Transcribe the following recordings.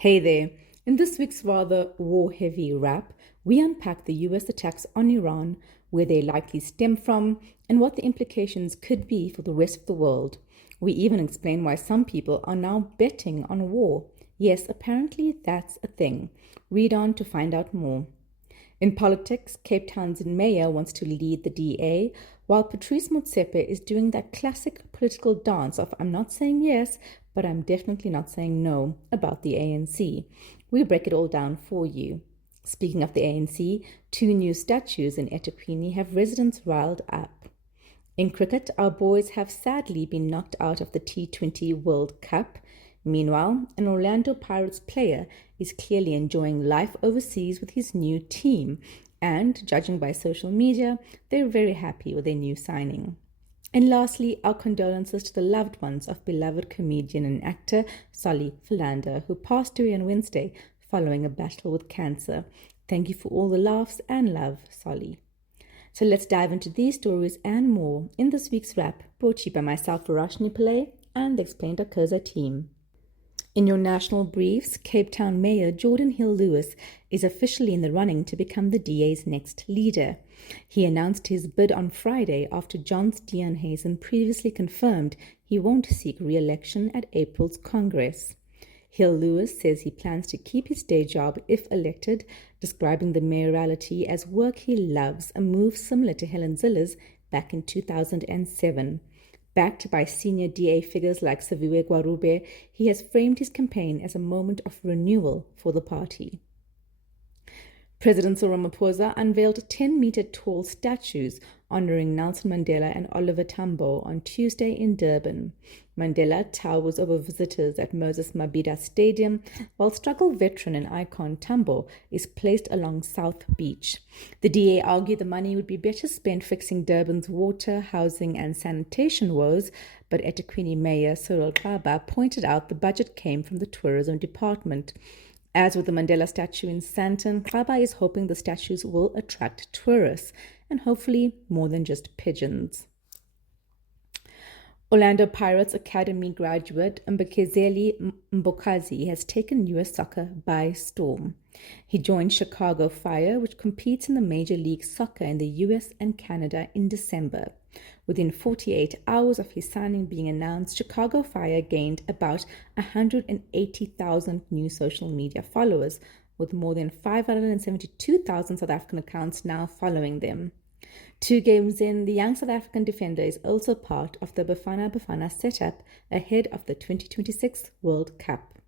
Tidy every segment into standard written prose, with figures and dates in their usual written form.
Hey there. In this week's rather war heavy wrap, we unpack the US attacks on Iran, where they likely stem from, and what the implications could be for the rest of the world. We even explain why some people are now betting on war. Yes, apparently that's a thing. Read on to find out more. In politics, Cape Town's mayor wants to lead the DA, while Patrice Motsepe is doing that classic political dance of I'm not saying yes, but I'm definitely not saying no about the ANC. We break it all down for you. Speaking of the ANC, two new statues in eThekwini have residents riled up. In cricket, our boys have sadly been knocked out of the T20 World Cup. Meanwhile, an Orlando Pirates player is clearly enjoying life overseas with his new team, and judging by social media, they're very happy with their new signing. And lastly, our condolences to the loved ones of beloved comedian and actor Soli Philander, who passed away on Wednesday following a battle with cancer. Thank you for all the laughs and love, Soli. So let's dive into these stories and more in this week's wrap, brought to you by myself, Roshni Pillay, and the Explained Akosa team. In your national briefs, Cape Town Mayor Jordan Hill-Lewis is officially in the running to become the DA's next leader. He announced his bid on Friday after John Steenhuisen previously confirmed he won't seek re-election at April's Congress. Hill-Lewis says he plans to keep his day job if elected, describing the mayoralty as work he loves, a move similar to Helen Zille's back in 2007. Backed by senior DA figures like Saviwe Gwarube, he has framed his campaign as a moment of renewal for the party. President Cyril Ramaphosa unveiled 10-meter-tall statues honoring Nelson Mandela and Oliver Tambo on Tuesday in Durban. Mandela towers over visitors at Moses Mabhida Stadium, while struggle veteran and icon Tambo is placed along South Beach. The DA argued the money would be better spent fixing Durban's water, housing and sanitation woes, but eThekwini Mayor Cyril Xaba pointed out the budget came from the tourism department. As with the Mandela statue in Sandton, Xaba is hoping the statues will attract tourists, and hopefully more than just pigeons. Orlando Pirates Academy graduate Mbekezeli Mbokazi has taken U.S. soccer by storm. He joined Chicago Fire, which competes in the Major League Soccer in the U.S. and Canada, in December. Within 48 hours of his signing being announced, Chicago Fire gained about 180,000 new social media followers, with more than 572,000 South African accounts now following them. 2 games in, the young South African defender is also part of the Bafana Bafana setup ahead of the 2026 World Cup.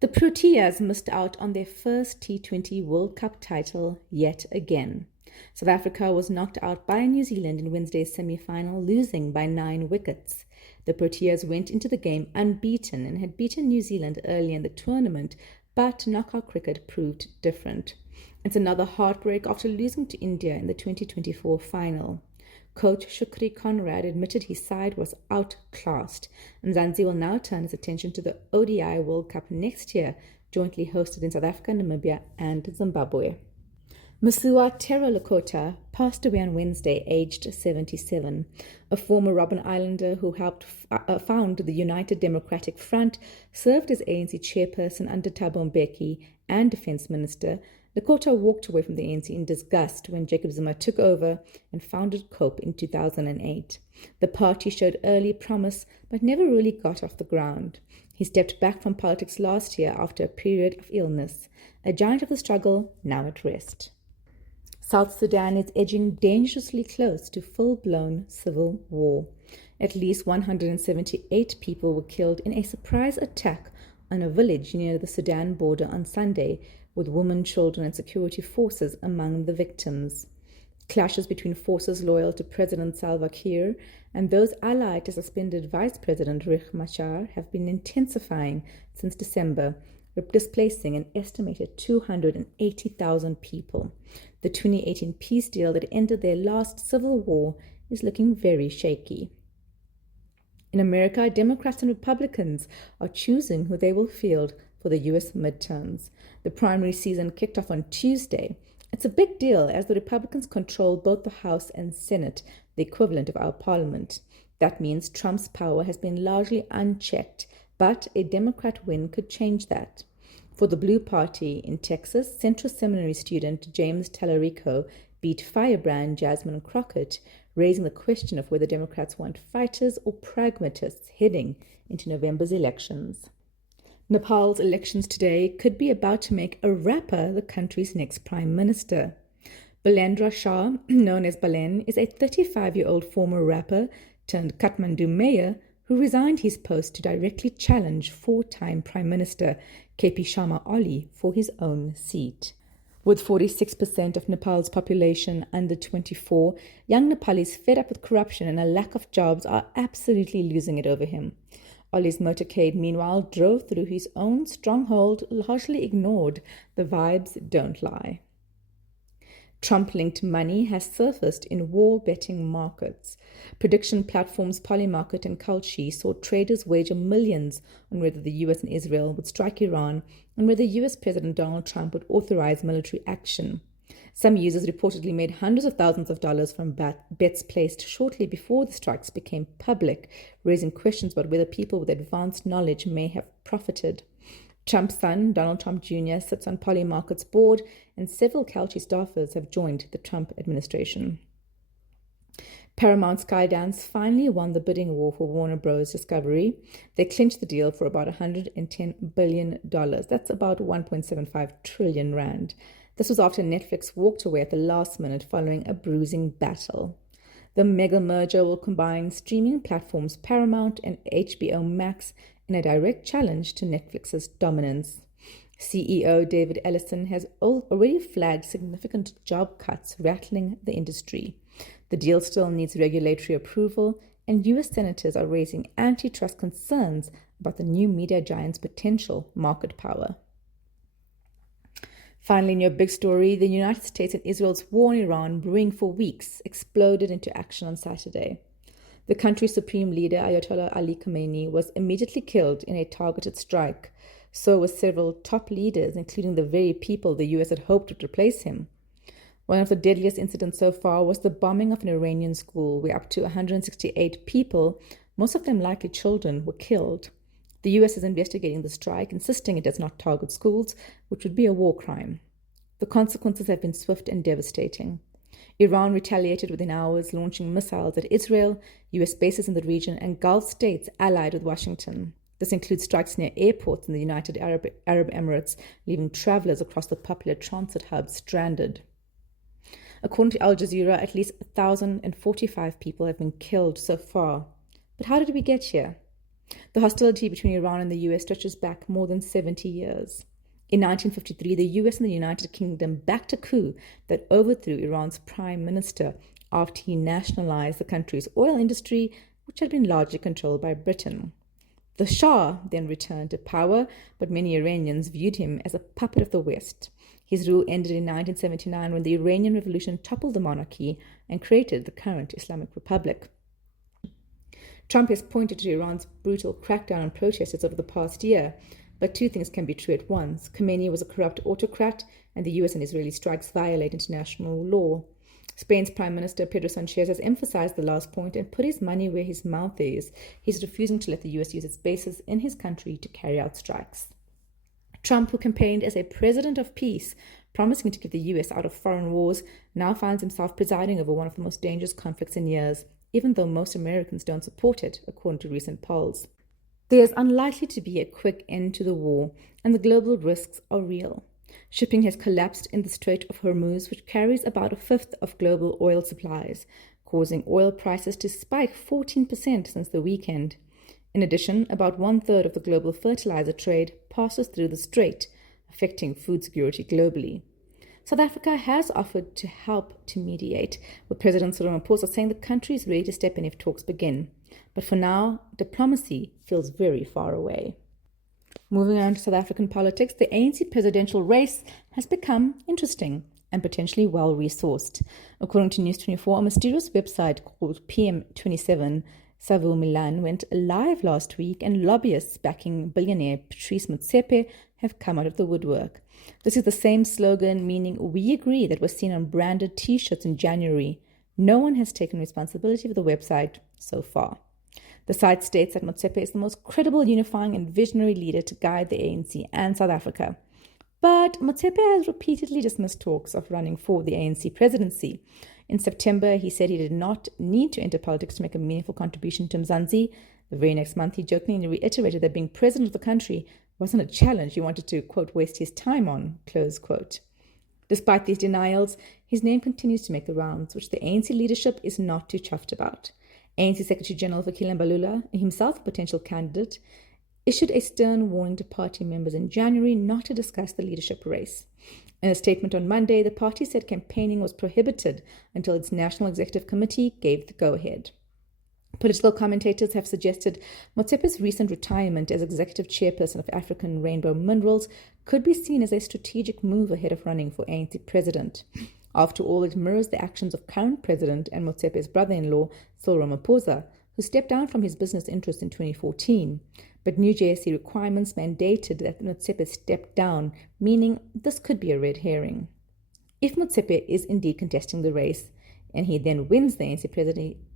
The Proteas missed out on their first T20 World Cup title yet again. South Africa was knocked out by New Zealand in Wednesday's semi-final, losing by 9 wickets. The Proteas went into the game unbeaten and had beaten New Zealand early in the tournament, but knockout cricket proved different. It's another heartbreak after losing to India in the 2024 final. Coach Shukri Conrad admitted his side was outclassed. Mzansi will now turn his attention to the ODI World Cup next year, jointly hosted in South Africa, Namibia and Zimbabwe. Masuwa Tero Lakota passed away on Wednesday, aged 77. A former Robben Islander who helped found the United Democratic Front, served as ANC chairperson under Thabo Mbeki and defense minister. Lakota walked away from the ANC in disgust when Jacob Zuma took over and founded COPE in 2008. The party showed early promise but never really got off the ground. He stepped back from politics last year after a period of illness. A giant of the struggle, now at rest. South Sudan is edging dangerously close to full-blown civil war. At least 178 people were killed in a surprise attack on a village near the Sudan border on Sunday, with women, children, and security forces among the victims. Clashes between forces loyal to President Salva Kiir and those allied to suspended Vice President Riek Machar have been intensifying since December, displacing an estimated 280,000 people. The 2018 peace deal that ended their last civil war is looking very shaky. In America, Democrats and Republicans are choosing who they will field for the U.S. midterms. The primary season kicked off on Tuesday. It's a big deal as the Republicans control both the House and Senate, the equivalent of our parliament. That means Trump's power has been largely unchecked, But a Democrat win could change that. For the Blue Party in Texas, Central Seminary student James Tallarico beat firebrand Jasmine Crockett, raising the question of whether Democrats want fighters or pragmatists heading into November's elections. Nepal's elections today could be about to make a rapper the country's next prime minister. Balendra Shah, known as Balen, is a 35-year-old former rapper turned Kathmandu mayor who resigned his post to directly challenge four-time Prime Minister KP Sharma Oli for his own seat. With 46% of Nepal's population under 24, young Nepalis fed up with corruption and a lack of jobs are absolutely losing it over him. Oli's motorcade, meanwhile, drove through his own stronghold, largely ignored. The vibes don't lie. Trump-linked money has surfaced in war betting markets. Prediction platforms Polymarket and Kalshi saw traders wager millions on whether the US and Israel would strike Iran and whether US President Donald Trump would authorize military action. Some users reportedly made hundreds of thousands of dollars from bets placed shortly before the strikes became public, raising questions about whether people with advanced knowledge may have profited. Trump's son, Donald Trump Jr., sits on Polymarket's board, and several Kalshi staffers have joined the Trump administration. Paramount Skydance finally won the bidding war for Warner Bros. Discovery. They clinched the deal for about $110 billion. That's about 1.75 trillion rand. This was after Netflix walked away at the last minute following a bruising battle. The mega merger will combine streaming platforms Paramount and HBO Max in a direct challenge to Netflix's dominance. CEO David Ellison has already flagged significant job cuts rattling the industry. The deal still needs regulatory approval, and US senators are raising antitrust concerns about the new media giant's potential market power. Finally, in your big story, the United States and Israel's war in Iran, brewing for weeks, exploded into action on Saturday. The country's supreme leader, Ayatollah Ali Khamenei, was immediately killed in a targeted strike. So were several top leaders, including the very people the US had hoped would replace him. One of the deadliest incidents so far was the bombing of an Iranian school, where up to 168 people, most of them likely children, were killed. The US is investigating the strike, insisting it does not target schools, which would be a war crime. The consequences have been swift and devastating. Iran retaliated within hours, launching missiles at Israel, US bases in the region, and Gulf states allied with Washington. This includes strikes near airports in the United Arab Emirates, leaving travelers across the popular transit hub stranded. According to Al Jazeera, at least 1,045 people have been killed so far. But how did we get here? The hostility between Iran and the US stretches back more than 70 years. In 1953, the US and the United Kingdom backed a coup that overthrew Iran's prime minister after he nationalized the country's oil industry, which had been largely controlled by Britain. The Shah then returned to power, but many Iranians viewed him as a puppet of the West. His rule ended in 1979 when the Iranian Revolution toppled the monarchy and created the current Islamic Republic. Trump has pointed to Iran's brutal crackdown on protesters over the past year, but two things can be true at once. Khamenei was a corrupt autocrat, and the US and Israeli strikes violate international law. Spain's Prime Minister Pedro Sanchez has emphasized the last point and put his money where his mouth is. He's refusing to let the US use its bases in his country to carry out strikes. Trump, who campaigned as a president of peace, promising to keep the US out of foreign wars, now finds himself presiding over one of the most dangerous conflicts in years, even though most Americans don't support it, according to recent polls. There is unlikely to be a quick end to the war, and the global risks are real. Shipping has collapsed in the Strait of Hormuz, which carries about a fifth of global oil supplies, causing oil prices to spike 14% since the weekend. In addition, about one-third of the global fertilizer trade passes through the strait, affecting food security globally. South Africa has offered to help to mediate, with President Cyril Ramaphosa saying the country is ready to step in if talks begin. But for now, diplomacy feels very far away. Moving on to South African politics, the ANC presidential race has become interesting and potentially well-resourced. According to News24, a mysterious website called PM27 Savu Milan went live last week, and lobbyists backing billionaire Patrice Motsepe have come out of the woodwork. This is the same slogan, meaning "we agree," that was seen on branded T-shirts in January. No one has taken responsibility for the website so far. The site states that Motsepe is the most credible, unifying, and visionary leader to guide the ANC and South Africa. But Motsepe has repeatedly dismissed talks of running for the ANC presidency. In September, he said he did not need to enter politics to make a meaningful contribution to Mzansi. The very next month, he jokingly reiterated that being president of the country wasn't a challenge he wanted to, quote, waste his time on, close quote. Despite these denials, his name continues to make the rounds, which the ANC leadership is not too chuffed about. ANC Secretary General Fikile Mbalula, himself a potential candidate, issued a stern warning to party members in January not to discuss the leadership race. In a statement on Monday, the party said campaigning was prohibited until its National Executive Committee gave the go-ahead. Political commentators have suggested Motsepe's recent retirement as executive chairperson of African Rainbow Minerals could be seen as a strategic move ahead of running for ANC president. After all, it mirrors the actions of current president and Motsepe's brother-in-law, Cyril Ramaphosa, who stepped down from his business interests in 2014. But new JSE requirements mandated that Motsepe step down, meaning this could be a red herring. If Motsepe is indeed contesting the race, and he then wins the ANC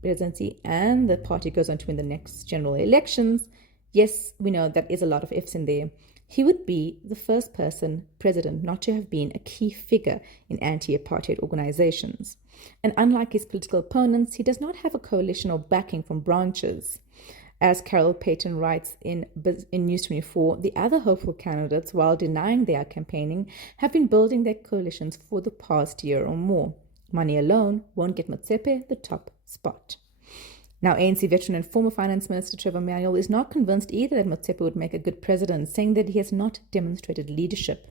presidency and the party goes on to win the next general elections, yes, we know that is a lot of ifs in there, he would be the first president not to have been a key figure in anti-apartheid organizations. And unlike his political opponents, he does not have a coalition or backing from branches. As Carol Payton writes in News 24, the other hopeful candidates, while denying they are campaigning, have been building their coalitions for the past year or more. Money alone won't get Motsepe the top spot. Now, ANC veteran and former Finance Minister Trevor Manuel is not convinced either that Motsepe would make a good president, saying that he has not demonstrated leadership.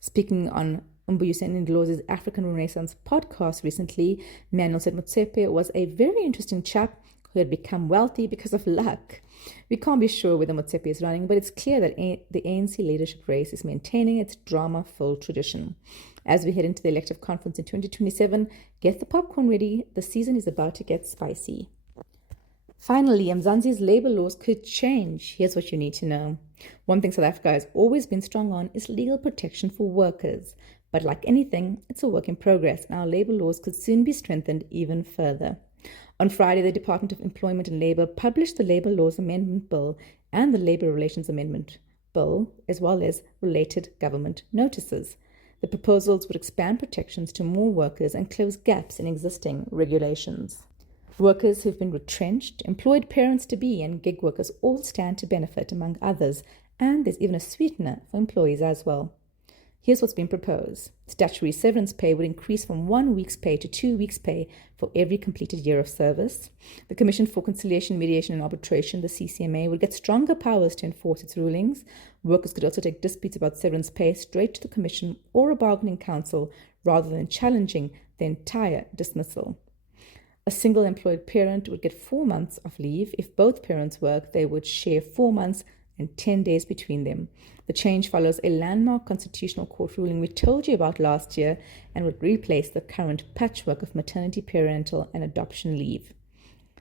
Speaking on Mbuyiseni Ndlozi's African Renaissance podcast recently, Manuel said Motsepe was a very interesting chap who had become wealthy because of luck. We can't be sure whether Motsepe is running, but it's clear that the ANC leadership race is maintaining its drama-filled tradition. As we head into the elective conference in 2027, get the popcorn ready. The season is about to get spicy. Finally, Mzansi's labor laws could change. Here's what you need to know. One thing South Africa has always been strong on is legal protection for workers. But like anything, it's a work in progress, and our labor laws could soon be strengthened even further. On Friday, the Department of Employment and Labour published the Labour Laws Amendment Bill and the Labour Relations Amendment Bill, as well as related government notices. The proposals would expand protections to more workers and close gaps in existing regulations. Workers who've been retrenched, employed parents-to-be, and gig workers all stand to benefit, among others, and there's even a sweetener for employees as well. Here's what's been proposed. Statutory severance pay would increase from 1 week's pay to 2 weeks' pay for every completed year of service. The Commission for Conciliation, Mediation and Arbitration, the CCMA, would get stronger powers to enforce its rulings. Workers could also take disputes about severance pay straight to the Commission or a bargaining council rather than challenging the entire dismissal. A single employed parent would get 4 months of leave. If both parents work, they would share 4 months and 10 days between them. The change follows a landmark constitutional court ruling we told you about last year and would replace the current patchwork of maternity, parental, and adoption leave.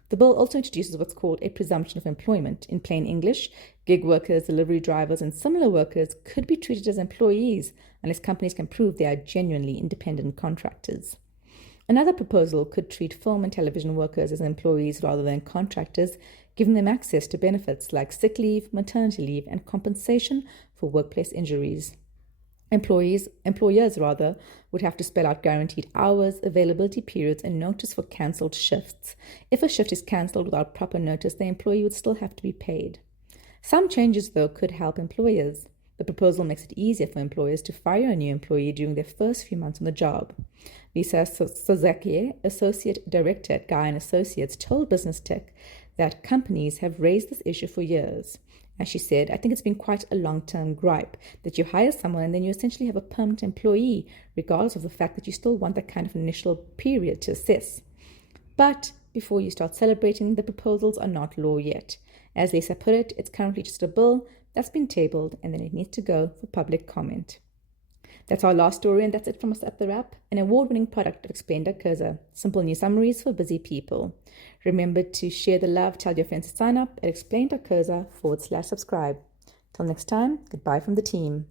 The bill also introduces what's called a presumption of employment. In plain English, gig workers, delivery drivers, and similar workers could be treated as employees unless companies can prove they are genuinely independent contractors. Another proposal could treat film and television workers as employees rather than contractors, giving them access to benefits like sick leave, maternity leave, and compensation for workplace injuries. Employers would have to spell out guaranteed hours, availability periods, and notice for cancelled shifts. If a shift is cancelled without proper notice, the employee would still have to be paid. Some changes, though, could help employers. The proposal makes it easier for employers to fire a new employee during their first few months on the job. Lisa Sozaki, Associate Director at Guy & Associates, told Business Tech that companies have raised this issue for years. As she said, I think it's been quite a long-term gripe that you hire someone and then you essentially have a permanent employee, regardless of the fact that you still want that kind of initial period to assess. But before you start celebrating, the proposals are not law yet. As Lisa put it, it's currently just a bill that's been tabled and then it needs to go for public comment. That's our last story, and that's it from us at The Wrap, an award-winning product of Explained Akoza. Simple news summaries for busy people. Remember to share the love, tell your friends to sign up at explained.akoza/subscribe. Till next time, goodbye from the team.